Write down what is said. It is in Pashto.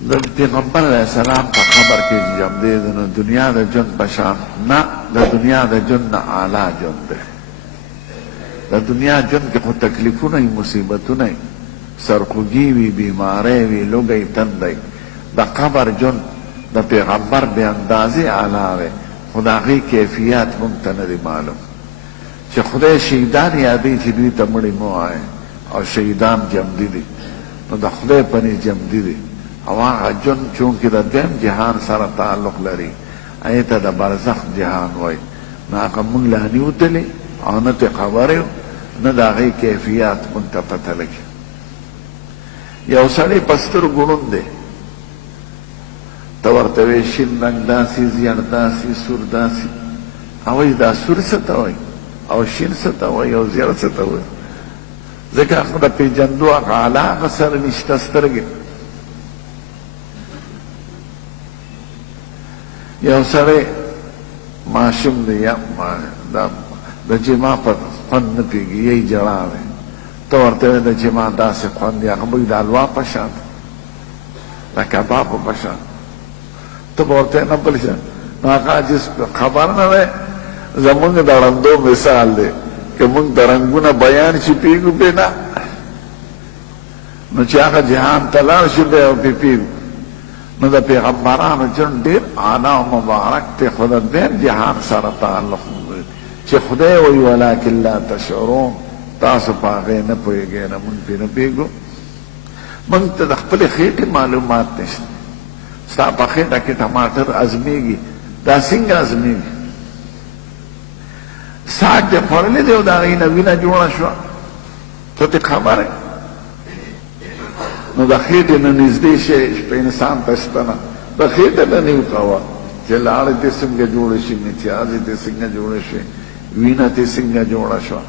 د پیغمبر علیہ السلام په خبر کې جام دی نو دنیا د جن بشان نه د دنیا د جن نه اعلی جن دی. د دنیا جن کې خو تکلیفونه مصیبتونه سرخوږي وي بیماری وي لوګي تندی. د قبر جن د پیغمبر به اندازې اعلی وي خو د هغې کیفیت موږ ته نه دی معلوم چې خدای شهیدان یادوي چې دوی ته مړي مه وایئ او شهیدان جمدي دي نو د خدای په نس جمدي دي او هغه جن چونکې د دویم جهان سره تعلق لري هغې ته د برزخ جهان وایي نو هغه موږ لا نیوتلې او نه ترې خبر یو نه د هغې کیفیت موږ ته پته لګي. یو سړی په سترګو ړوند دی ته ورته وایې شین رنګ داسې زیړ داسې سور داسې هغه دا سور څه ته وایي او شین څه ته وایي او زیړ څه ته وایي ځکه هغه د پېژندو هغه علاقه سره نشته سترګې. یو سړی ماشوم دی یا د جما په خوند نه پوهېږي یی ژړا دی ته ورته وایې د جما داسې خوند دی هغه به د حلوا په شان د کبابو په شان ته به ورته نه بل شان نو هغه جس خبر نه دی زمونږ د ړندو مثال دی که موږ د رنګونه بیان شي پیږو پې نه نو چې هغه جهان ته لاړ شي بیا پې پیږو نو د پیغمبرانو جن ډېر اعلی او مبارک دی خو د دیم جهان سره تعلق چې خدای وایي ولکن لا تشعرون تاسو په هغې نه پوهېږئ نه موږ پې نه پوهېږو. موږ ته د خپلې خېټې معلومات نشته ستا په خېټه کې ټماټر ازمیږي دا څنګه ازمیږي ساګ دې خوړلی دی او د هغې نه وینه جوړه شوه ته ترې خبر یې نو د خېټې نه نږدې شی په انسان ته شته نه د خېټې نه نیو کوه چې لاړې دې څنګه جوړه شي متیازې دې څنګه جوړه شي وینه دې څنګه جوړه شوه